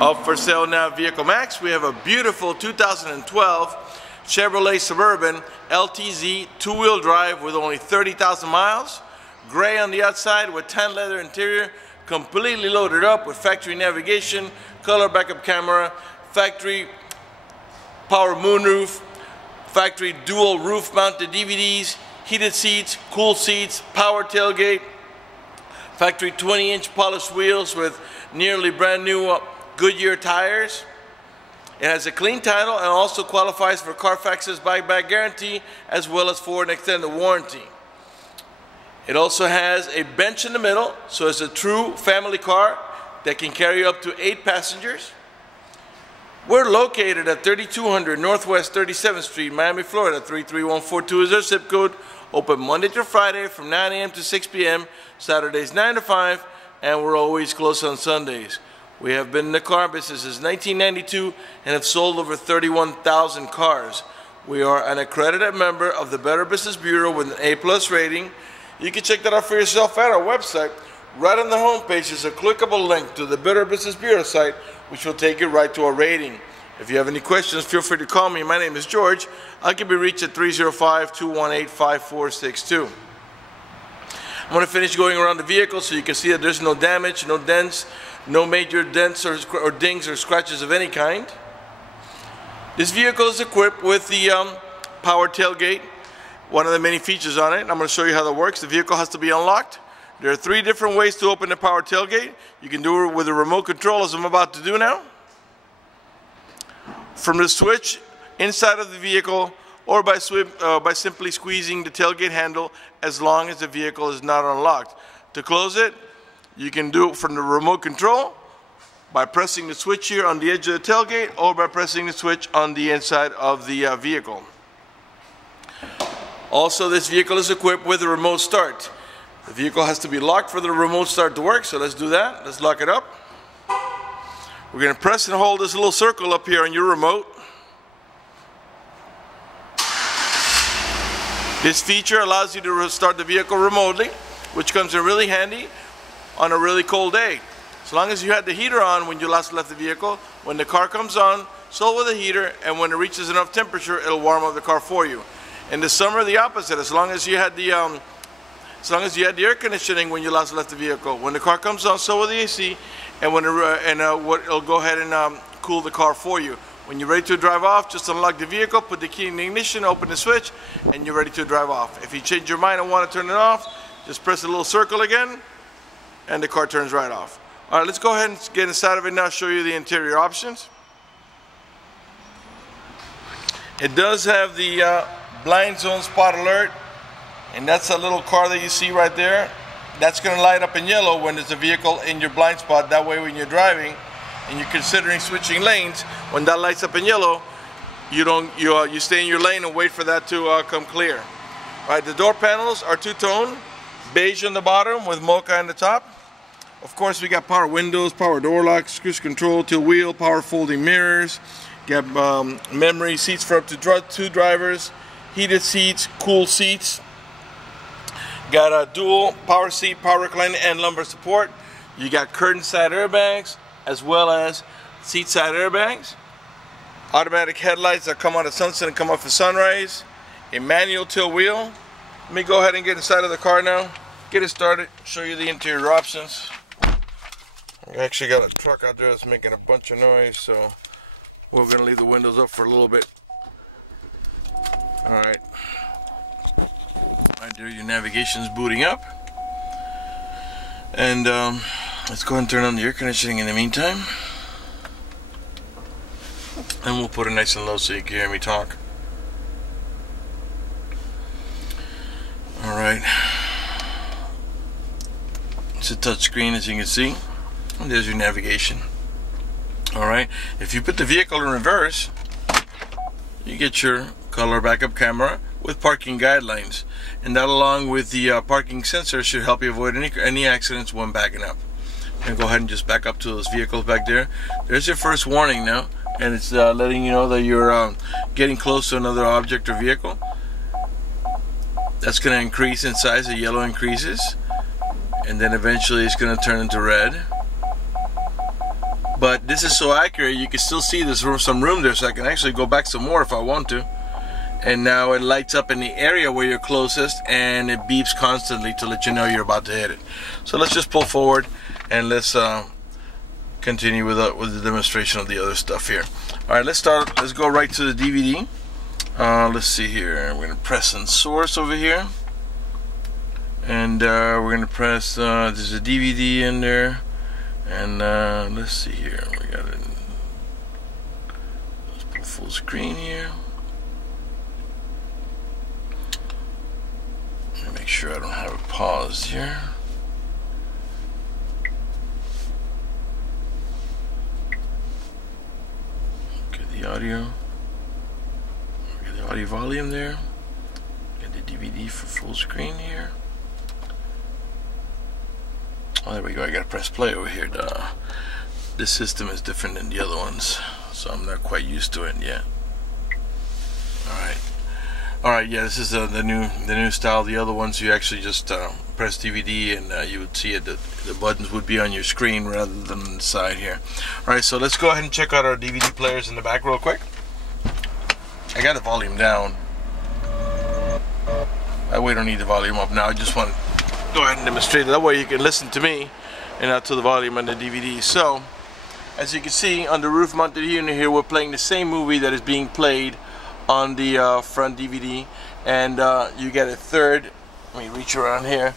Up for sale now at Vehiclemax, we have a beautiful 2012 Chevrolet Suburban LTZ two-wheel drive with only 30,000 miles. Gray on the outside with tan leather interior, completely loaded up with factory navigation, color backup camera, factory power moonroof, factory dual roof mounted DVDs, heated seats, cool seats, power tailgate, factory 20-inch polished wheels with nearly brand new Goodyear tires. It has a clean title and also qualifies for Carfax's buyback guarantee as well as for an extended warranty. It also has a bench in the middle, so it's a true family car that can carry up to 8 passengers. We're located at 3200 Northwest 37th Street, Miami, Florida. 33142 is our zip code. Open Monday through Friday from 9 a.m. to 6 p.m. Saturdays 9 to 5, and we're always closed on Sundays. We have been in the car business since 1992 and have sold over 31,000 cars. We are an accredited member of the Better Business Bureau with an A+ rating. You can check that out for yourself at our website. Right on the homepage is a clickable link to the Better Business Bureau site, which will take you right to our rating. If you have any questions, feel free to call me. My name is George. I can be reached at 305-218-5462. I'm going to finish going around the vehicle so you can see that there's no damage, no dents, no major dents or dings or scratches of any kind. This vehicle is equipped with the power tailgate, one of the many features on it. I'm going to show you how that works. The vehicle has to be unlocked. There are 3 different ways to open the power tailgate. You can do it with a remote control, as I'm about to do now, from the switch inside of the vehicle, or by simply squeezing the tailgate handle as long as the vehicle is not unlocked. To close it, you can do it from the remote control by pressing the switch here on the edge of the tailgate, or by pressing the switch on the inside of the vehicle. Also, this vehicle is equipped with a remote start. The vehicle has to be locked for the remote start to work, so let's do that. Let's lock it up. We're going to press and hold this little circle up here on your remote. This feature allows you to start the vehicle remotely, which comes in really handy on a really cold day. As long as you had the heater on when you last left the vehicle, when the car comes on, so will the heater, and when it reaches enough temperature, it'll warm up the car for you. In the summer, the opposite. As long as you had the air conditioning when you last left the vehicle, when the car comes on, so will the AC, and it'll go ahead and cool the car for you. When you're ready to drive off, just unlock the vehicle, put the key in the ignition, open the switch, and you're ready to drive off. If you change your mind and want to turn it off, just press the little circle again, and the car turns right off. All right, let's go ahead and get inside of it now, show you the interior options. It does have the blind zone spot alert, and that's a little car that you see right there. That's going to light up in yellow when there's a vehicle in your blind spot. That way, when you're driving and you're considering switching lanes, when that lights up in yellow, you stay in your lane and wait for that to come clear. All right, the door panels are two-tone, beige on the bottom with mocha on the top. Of course, we got power windows, power door locks, cruise control, tilt wheel, power folding mirrors. Got memory seats for up to 2 drivers, heated seats, cool seats. Got a dual power seat, power reclining, and lumbar support. You got curtain side airbags as well as seat side airbags. Automatic headlights that come on at sunset and come off at sunrise. A manual tilt wheel. Let me go ahead and get inside of the car now. Get it started. Show you the interior options. I actually got a truck out there that's making a bunch of noise, so we're going to leave the windows up for a little bit. Alright. Right there, your navigation's booting up. And let's go ahead and turn on the air conditioning in the meantime. And we'll put it nice and low so you can hear me talk. Alright. It's a touch screen, as you can see. And there's your navigation. Alright, if you put the vehicle in reverse, you get your color backup camera with parking guidelines, and that, along with the parking sensor, should help you avoid any accidents when backing up. And go ahead and just back up to those vehicles back there. There's your first warning now, and it's letting you know that you're getting close to another object or vehicle. That's going to increase in size. The yellow increases, and then eventually it's going to turn into red. but this is so accurate you can still see there's some room there, so I can actually go back some more if I want to. And now it lights up in the area where you're closest, and it beeps constantly to let you know you're about to hit it. So let's just pull forward and let's continue with the demonstration of the other stuff here. Alright, let's go right to the DVD. Let's see here, we're going to press on source over here, and we're going to press, there's a DVD in there, and let's see here, we got it, let's put full screen here. Let me make sure I don't have it paused here. Okay, the audio. Audio volume there. Get the DVD for full screen here. Oh, there we go. I gotta press play over here. This system is different than the other ones, so I'm not quite used to it yet. Alright, yeah, this is the new style. The other ones you actually just press DVD and you would see it. The buttons would be on your screen rather than on the side here. Alright, so let's go ahead and check out our DVD players in the back real quick. I got the volume down. That way I don't need the volume up now. I just want to go ahead and demonstrate it. That way you can listen to me and not to the volume on the DVD. So, as you can see on the roof mounted unit here, we're playing the same movie that is being played on the front DVD. And you get a third. Let me reach around here.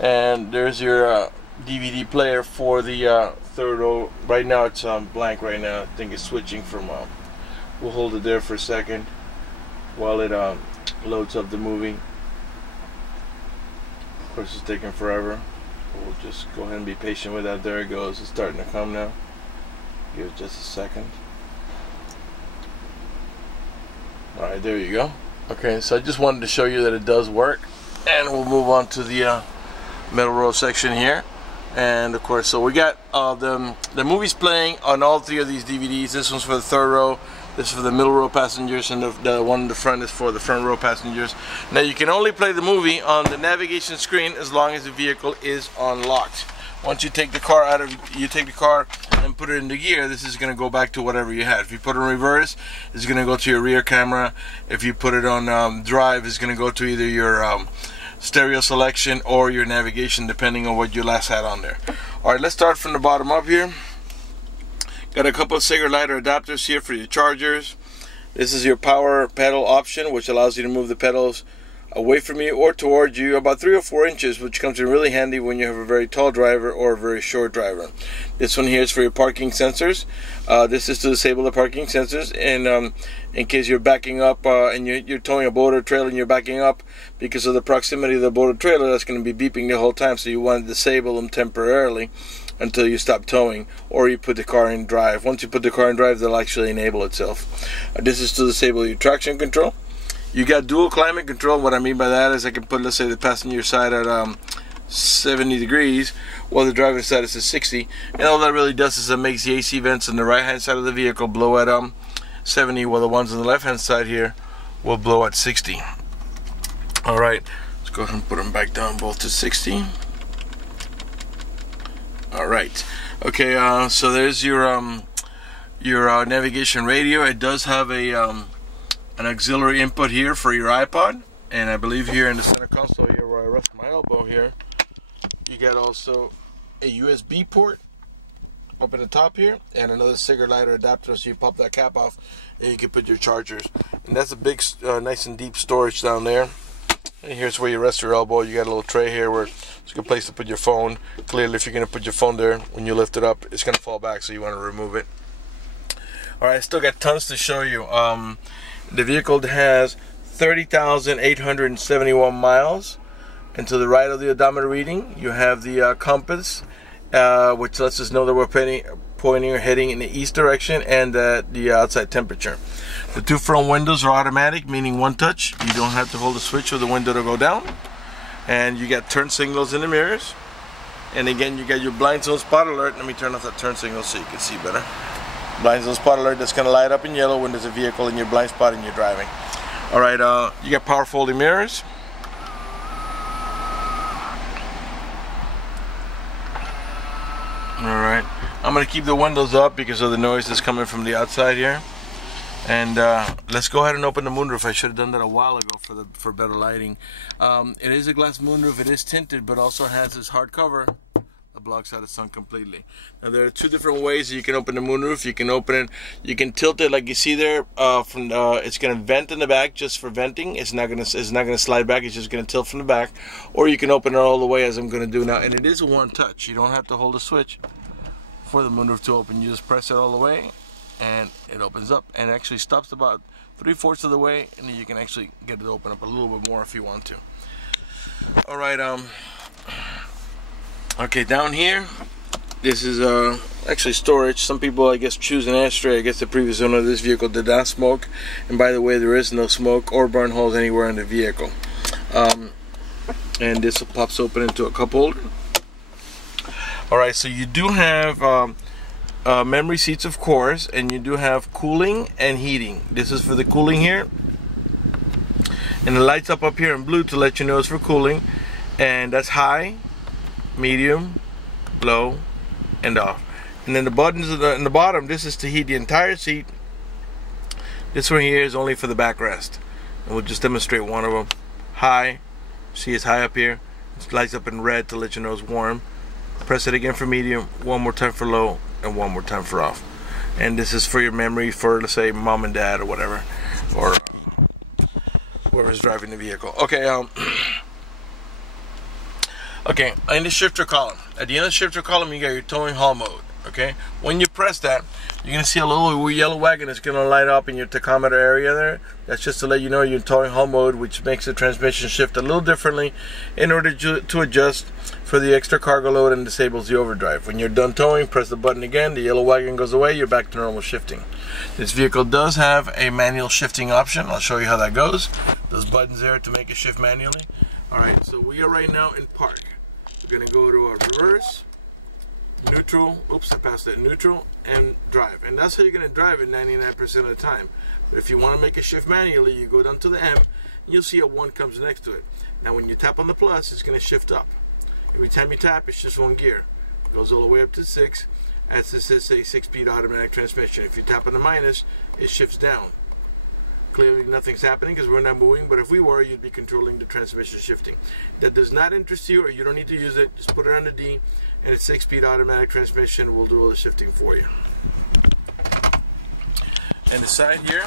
And there's your DVD player for the third row. Right now it's blank right now. I think it's switching from... We'll hold it there for a second while it loads up the movie. Of course, it's taking forever. We'll just go ahead and be patient with that. There it goes. It's starting to come now. Give it just a second. Alright, there you go. Okay, so I just wanted to show you that it does work. And we'll move on to the middle row section here. And of course, so we got the movies playing on all three of these DVDs. This one's for the third row. This is for the middle row passengers, and the one in the front is for the front row passengers. Now you can only play the movie on the navigation screen as long as the vehicle is unlocked. Once you take the car and put it into gear, this is going to go back to whatever you had. If you put it in reverse, it's going to go to your rear camera. If you put it on drive, it's going to go to either your stereo selection or your navigation, depending on what you last had on there. Alright, let's start from the bottom up here. Got a couple of cigarette lighter adapters here for your chargers. This is your power pedal option, which allows you to move the pedals away from you or towards you about 3 or 4 inches, which comes in really handy when you have a very tall driver or a very short driver. This one here is for your parking sensors. This is to disable the parking sensors, and in case you're backing up and you're towing a boat or trailer and you're backing up, because of the proximity of the boat or trailer, that's going to be beeping the whole time, so you want to disable them temporarily until you stop towing, or you put the car in drive. Once you put the car in drive, they'll actually enable itself. This is to disable your traction control. You got dual climate control. What I mean by that is I can put, let's say, the passenger side at 70 degrees while the driver's side is at 60, and all that really does is it makes the AC vents on the right hand side of the vehicle blow at 70, while the ones on the left hand side here will blow at 60. Alright, let's go ahead and put them back down both to 60. Alright, okay, so there's your navigation radio. It does have a an auxiliary input here for your iPod, and I believe here in the center console here where I rest my elbow here, you got also a USB port up in the top here, and another cigarette lighter adapter, so you pop that cap off and you can put your chargers. And that's a big, nice and deep storage down there. And here's where you rest your elbow. You got a little tray here where it's a good place to put your phone. Clearly, if you're going to put your phone there, when you lift it up, it's going to fall back, so you want to remove it. Alright, I still got tons to show you. The vehicle has 30,871 miles. And to the right of the odometer reading, you have the compass, which lets us know that we're pointing or heading in the east direction, and the outside temperature. The 2 front windows are automatic, meaning one touch. You don't have to hold the switch for the window to go down. And you got turn signals in the mirrors. And again, you got your blind zone spot alert. Let me turn off that turn signal so you can see better. Blind zone spot alert, that's going to light up in yellow when there's a vehicle in your blind spot and you're driving. Alright, you got power folding mirrors. Alright, I'm going to want to keep the windows up because of the noise that's coming from the outside here. And let's go ahead and open the moonroof. I should have done that a while ago for better lighting. It is a glass moonroof. It is tinted, but also has this hard cover that blocks out the sun completely. Now there are two different ways that you can open the moonroof. You can open it, you can tilt it like you see there. It's going to vent in the back just for venting. It's not going to slide back. It's just going to tilt from the back. Or you can open it all the way as I'm going to do now. And it is a one touch. You don't have to hold the switch for the moonroof to open. You just press it all the way, and it opens up, and actually stops about 3/4 of the way, and then you can actually get it to open up a little bit more if you want to. All right, okay, down here, this is actually storage. Some people, I guess, choose an ashtray. I guess the previous owner of this vehicle did not smoke, and by the way, there is no smoke or burn holes anywhere in the vehicle. And this pops open into a cup holder. All right, so you do have memory seats, of course, and you do have cooling and heating. This is for the cooling here, and it lights up here in blue to let you know it's for cooling, and that's high, medium, low, and off. And then the buttons in the bottom, this is to heat the entire seat. This one here is only for the backrest, and we'll just demonstrate one of them. High, see it's high up here. It lights up in red to let you know it's warm. Press it again for medium, one more time for low, and one more time for off. And this is for your memory for, let's say, mom and dad or whatever, or whoever's driving the vehicle. Okay, okay, in the shifter column, at the end of the shifter column, you got your towing haul mode. Okay, when you press that, you're gonna see a little yellow wagon that's gonna light up in your tachometer area there. That's just to let you know you're in towing haul mode, which makes the transmission shift a little differently in order to adjust for the extra cargo load and disables the overdrive. When you're done towing, press the button again, the yellow wagon goes away, you're back to normal shifting. This vehicle does have a manual shifting option. I'll show you how that goes. Those buttons there to make it shift manually. Alright, so we are right now in park. We're gonna go to our reverse, neutral, oops, I passed that, neutral, and drive. And that's how you're going to drive it 99% of the time. But if you want to make a shift manually, you go down to the M, and you'll see a 1 comes next to it. Now when you tap on the plus, it's going to shift up. Every time you tap, it's just 1 gear. It goes all the way up to 6, as this is a 6-speed automatic transmission. If you tap on the minus, it shifts down. Clearly nothing's happening because we're not moving, but if we were, you'd be controlling the transmission shifting. That does not interest you, or you don't need to use it. Just put it on the D, and a 6-speed automatic transmission will do all the shifting for you. And the side here,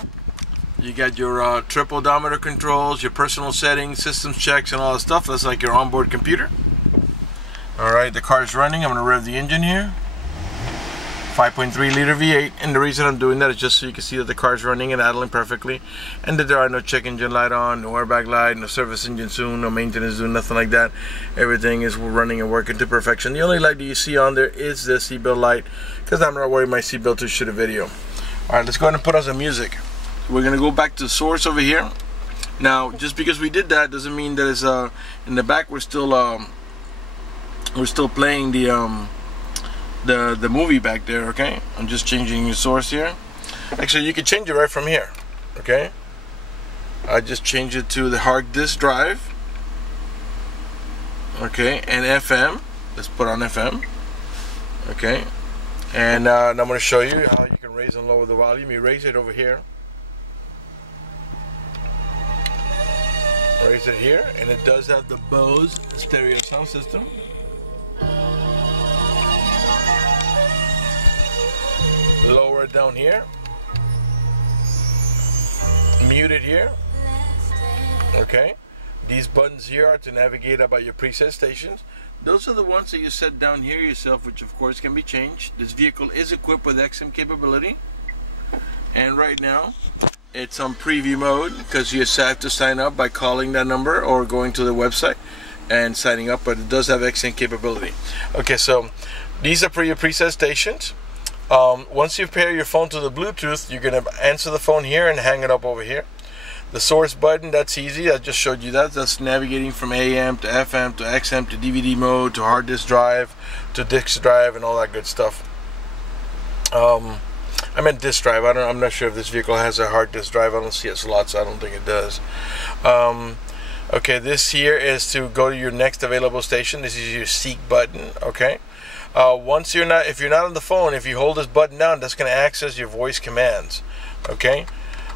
you got your trip odometer controls, your personal settings, systems checks, and all that stuff. That's like your onboard computer. Alright, the car's running. I'm going to rev the engine here. 5.3 liter V8, and the reason I'm doing that is just so you can see that the car's running and idling perfectly, and that there are no check engine light on, no airbag light, no service engine soon, no maintenance soon, nothing like that. Everything is running and working to perfection. The only light that you see on there is the seatbelt light, because I'm not wearing my seatbelt to shoot a video. Alright, let's go ahead and put on some music. We're going to go back to the source over here. Now, just because we did that doesn't mean that it's in the back we're still playing the movie back there. Okay, I'm just changing your source here. Actually, you can change it right from here. Okay, I just changed it to the hard disk drive. Okay, and FM. Let's put on FM. Okay, and now I'm going to show you how you can raise and lower the volume. You raise it over here, raise it here, and it does have the Bose stereo sound system. Lower it down here, mute it here. Okay, these buttons here are to navigate about your preset stations. Those are the ones that you set down here yourself, which of course can be changed. This vehicle is equipped with XM capability, and right now it's on preview mode because you have to sign up by calling that number or going to the website and signing up, but it does have XM capability. Okay, so these are for your preset stations. Once you pair your phone to the Bluetooth, you're going to answer the phone here and hang it up over here. The source button, that's easy. I just showed you that. That's navigating from AM to FM to XM to DVD mode to hard disk drive to disk drive and all that good stuff. I meant disk drive. I'm not sure if this vehicle has a hard disk drive. I don't see a slot, so I don't think it does. Okay, this here is to go to your next available station. This is your seek button. Okay. If you're not on the phone, if you hold this button down, that's going to access your voice commands. Okay.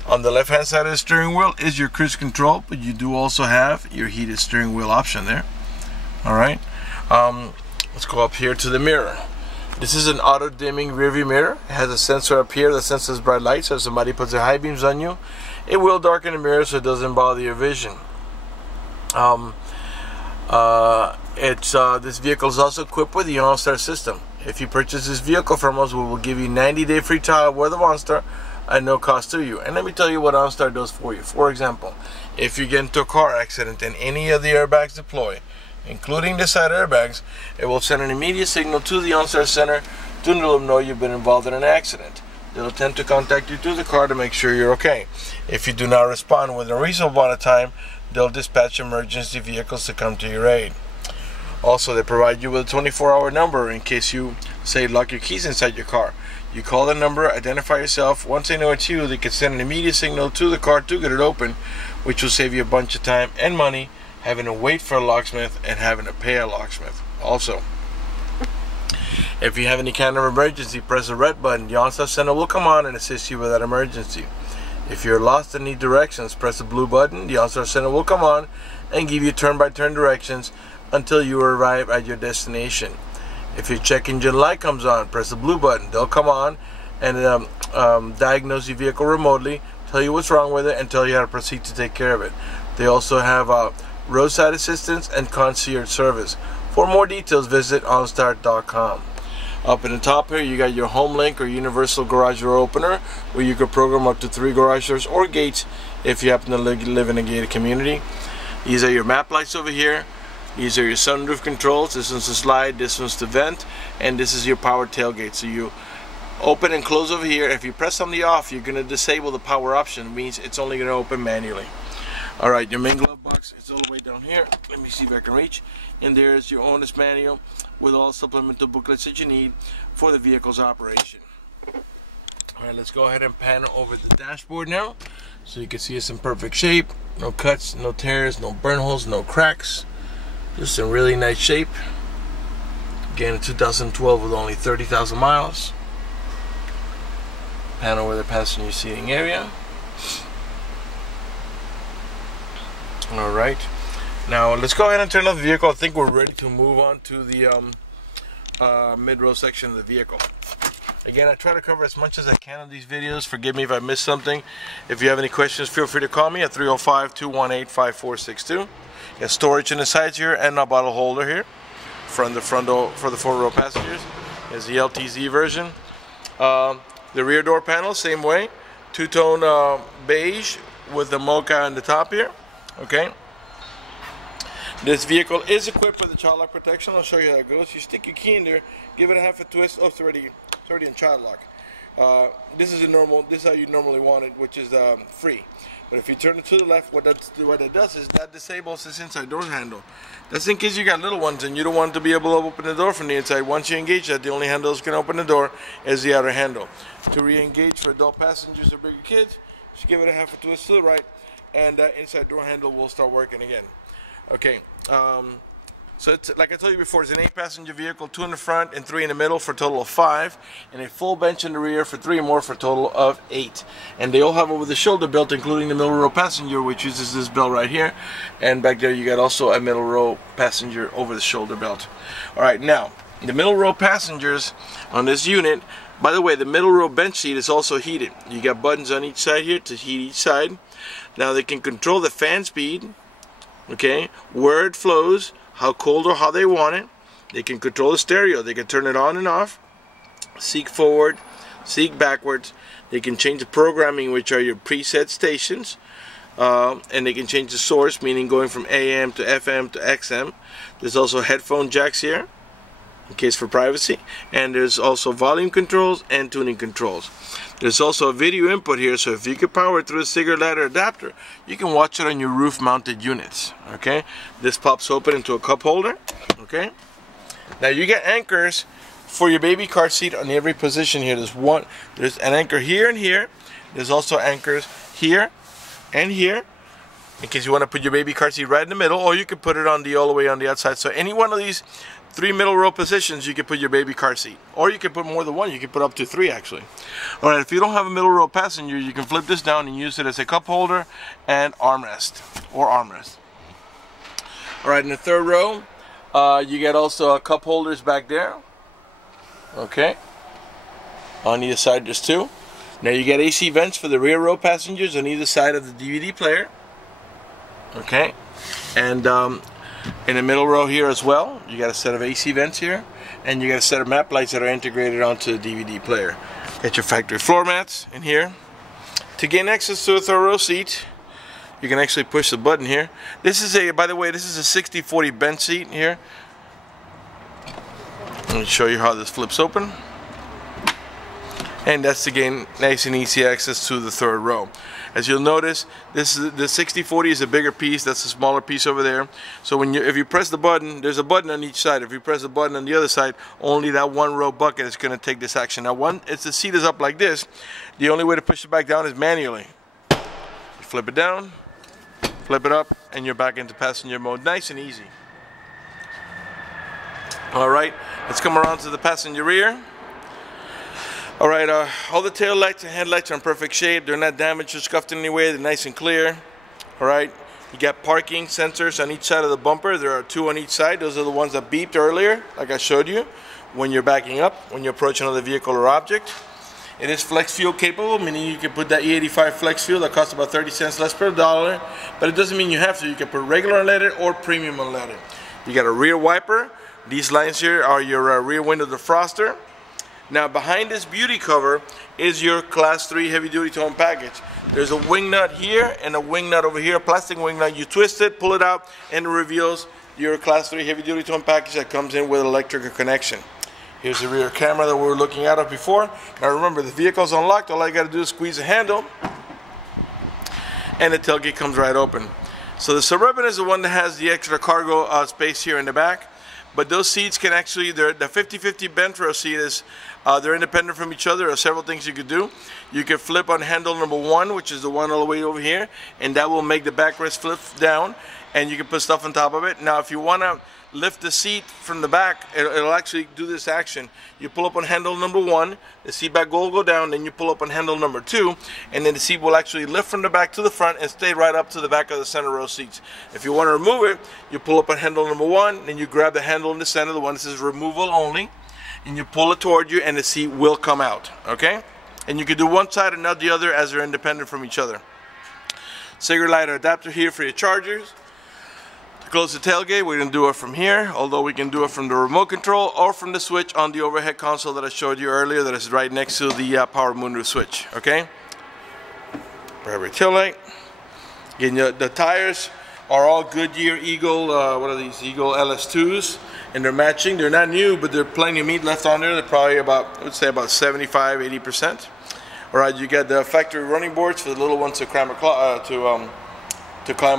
On the left hand side of the steering wheel is your cruise control, but you do also have your heated steering wheel option there. All right. Let's go up here to the mirror. This is an auto dimming rear view mirror. It has a sensor up here that senses bright lights, so if somebody puts their high beams on you, it will darken the mirror so it doesn't bother your vision. This vehicle is also equipped with the Onstar system. If you purchase this vehicle from us, we will give you 90-day free trial worth of Onstar at no cost to you. And let me tell you what Onstar does for you. For example, if you get into a car accident and any of the airbags deploy, including the side airbags, it will send an immediate signal to the Onstar center to let them know you've been involved in an accident. They'll attempt to contact you through the car to make sure you're okay. If you do not respond within a reasonable amount of time, they'll dispatch emergency vehicles to come to your aid. Also, they provide you with a 24-hour number in case you, say, lock your keys inside your car. You call the number, identify yourself. Once they know it's you, they can send an immediate signal to the car to get it open, which will save you a bunch of time and money having to wait for a locksmith and having to pay a locksmith. Also, if you have any kind of emergency, press the red button. The Onstar center will come on and assist you with that emergency. If you're lost and need directions, press the blue button. The Onstar center will come on and give you turn-by-turn directions until you arrive at your destination. If your check engine light comes on, press the blue button. They'll come on and diagnose your vehicle remotely, tell you what's wrong with it, and tell you how to proceed to take care of it. They also have roadside assistance and concierge service. For more details, visit onstar.com. Up in the top here, you got your home link or universal garage door opener, where you can program up to 3 garage doors or gates if you happen to live in a gated community. These are your map lights over here. These are your sunroof controls. This one's to slide, this one's to vent, and this is your power tailgate. So you open and close over here. If you press on the off, you're going to disable the power option. It means it's only going to open manually. Alright, your main glove box is all the way down here. Let me see if I can reach. And there's your owner's manual with all supplemental booklets that you need for the vehicle's operation. Alright, let's go ahead and pan over the dashboard now so you can see it's in perfect shape. No cuts, no tears, no burn holes, no cracks. Just in really nice shape. Again, in 2012 with only 30,000 miles. Pan over the passenger seating area. Alright, now let's go ahead and turn off the vehicle. I think we're ready to move on to the mid-row section of the vehicle. Again, I try to cover as much as I can on these videos. Forgive me if I missed something. If you have any questions, feel free to call me at 305-218-5462. You have storage in the sides here and a bottle holder here for the front door for the 4-row passengers. Is the LTZ version. The rear door panel, same way. Two-tone beige with the mocha on the top here. Okay, this vehicle is equipped with a child lock protection. I'll show you how it goes. You stick your key in there, give it a half a twist. Oh, it's already in child lock. This is how you normally want it, which is free. But if you turn it to the left, what that does is that disables this inside door handle. That's in case you got little ones and you don't want to be able to open the door from the inside. Once you engage that, the only handle that's going to open the door is the outer handle. To re-engage for adult passengers or bigger kids, just give it a half a twist to the right, and that inside door handle will start working again. Okay, so it's like I told you before, it's an 8-passenger vehicle, 2 in the front and 3 in the middle for a total of 5, and a full bench in the rear for 3 more for a total of 8. And they all have over the shoulder belt, including the middle row passenger, which uses this belt right here. And back there you got also a middle row passenger over the shoulder belt. Alright, now the middle row passengers on this unit, by the way, the middle row bench seat is also heated. You got buttons on each side here to heat each side. Now they can control the fan speed, okay, where it flows, how cold or how they want it. They can control the stereo. They can turn it on and off, seek forward, seek backwards. They can change the programming, which are your preset stations, and they can change the source, meaning going from AM to FM to XM. There's also headphone jacks here, in case for privacy, and there's also volume controls and tuning controls. There's also a video input here, so if you can power it through a cigarette lighter adapter, you can watch it on your roof mounted units. Okay, this pops open into a cup holder. Okay, now you get anchors for your baby car seat on every position here. There's an anchor here and here. There's also anchors here and here, in case you want to put your baby car seat right in the middle, or you can put it on all the way on the outside. So any one of these 3 middle row positions, you can put your baby car seat. Or you can put more than one. You can put up to 3 actually. Alright, if you don't have a middle row passenger, you can flip this down and use it as a cup holder and armrest. Or armrest. Alright, in the third row, you get also cup holders back there. Okay. On either side there's 2. Now you get AC vents for the rear row passengers on either side of the DVD player. Okay. And in the middle row here as well, you got a set of AC vents here, and you got a set of map lights that are integrated onto the DVD player. Get your factory floor mats in here. To gain access to a third row seat, you can actually push the button here. This is a, by the way, this is a 60-40 bench seat here. Let me show you how this flips open. And that's to gain nice and easy access to the third row. As you'll notice, this is the 60-40 is a bigger piece. That's a smaller piece over there. So when if you press the button, there's a button on each side. If you press the button on the other side, only that one row bucket is going to take this action. Now, if the seat is up like this, the only way to push it back down is manually. You flip it down, flip it up, and you're back into passenger mode. Nice and easy. All right, let's come around to the passenger rear. Alright, all the tail lights and headlights are in perfect shape. They're not damaged or scuffed in any way. They're nice and clear. Alright, you got parking sensors on each side of the bumper. There are 2 on each side. Those are the ones that beeped earlier, like I showed you, when you're backing up, when you approach another vehicle or object. It is flex fuel capable, meaning you can put that E85 flex fuel that costs about 30 cents less per dollar, but it doesn't mean you have to. You can put regular unleaded or premium unleaded. You got a rear wiper. These lines here are your rear window defroster. Now behind this beauty cover is your Class 3 heavy duty towing package. There's a wing nut here and a wing nut over here, a plastic wing nut. You twist it, pull it out, and it reveals your Class 3 heavy duty towing package that comes in with electrical connection. Here's the rear camera that we were looking at before. Now remember, the vehicle's unlocked. All I got to do is squeeze the handle and the tailgate comes right open. So the Suburban is the one that has the extra cargo space here in the back. But those seats can actually, the 50-50 bench row seat is, they're independent from each other. There are several things you could do. You can flip on handle number 1, which is the one all the way over here, and that will make the backrest flip down, and you can put stuff on top of it. Now, if you want to lift the seat from the back, it'll actually do this action. You pull up on handle number 1, the seat back will go down, then you pull up on handle number 2, and then the seat will actually lift from the back to the front and stay right up to the back of the center row seats. If you want to remove it, you pull up on handle number 1, then you grab the handle in the center, the one that says removal only, and you pull it toward you and the seat will come out, okay? And you can do one side and not the other as they're independent from each other. Cigarette lighter adapter here for your chargers. Close the tailgate, we're going to do it from here, although we can do it from the remote control or from the switch on the overhead console that I showed you earlier that is right next to the power moonroof switch, okay? Grab your tail light. Again, the tires are all Goodyear Eagle, what are these, Eagle LS2s, and they're matching. They're not new, but there's plenty of meat left on there. They're probably about, I would say about 75–80%. Alright, you got the factory running boards for the little ones to climb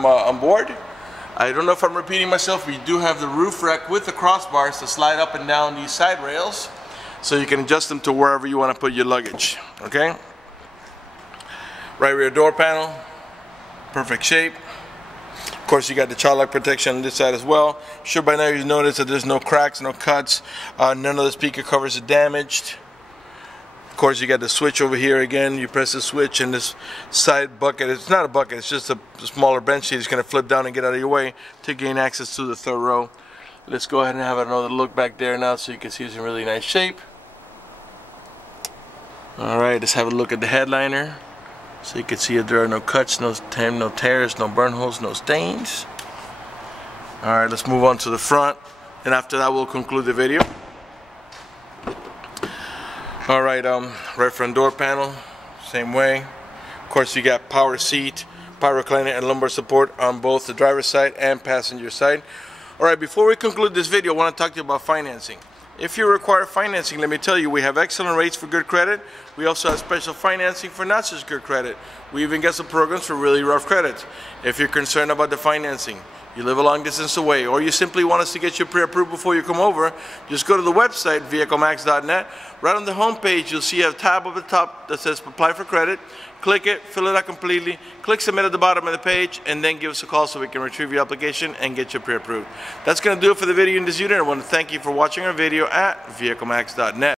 on board. I don't know if I'm repeating myself, but you do have the roof rack with the crossbars to slide up and down these side rails, so you can adjust them to wherever you want to put your luggage, okay? Right rear door panel, perfect shape. Of course, you got the child lock protection on this side as well. Sure, by now you've noticed that there's no cracks, no cuts, none of the speaker covers are damaged. Of course, you got the switch over here again. You press the switch and this side bucket, it's not a bucket, it's just a smaller bench seat. It's going to flip down and get out of your way to gain access to the third row. Let's go ahead and have another look back there now so you can see it's in really nice shape. Alright, let's have a look at the headliner so you can see if there are no cuts, no tears, no burn holes, no stains. Alright, let's move on to the front, and after that we'll conclude the video. Alright, right front door panel, same way. Of course, you got power seat, power recliner, and lumbar support on both the driver's side and passenger side. Alright, before we conclude this video, I want to talk to you about financing. If you require financing, let me tell you, we have excellent rates for good credit. We also have special financing for not such good credit. We even get some programs for really rough credit. If you're concerned about the financing, you live a long distance away, or you simply want us to get you pre-approved before you come over, just go to the website, vehiclemax.net. Right on the home page, you'll see a tab up at the top that says Apply for Credit. Click it, fill it out completely, click Submit at the bottom of the page, and then give us a call so we can retrieve your application and get you pre-approved. That's going to do it for the video in this unit. I want to thank you for watching our video at vehiclemax.net.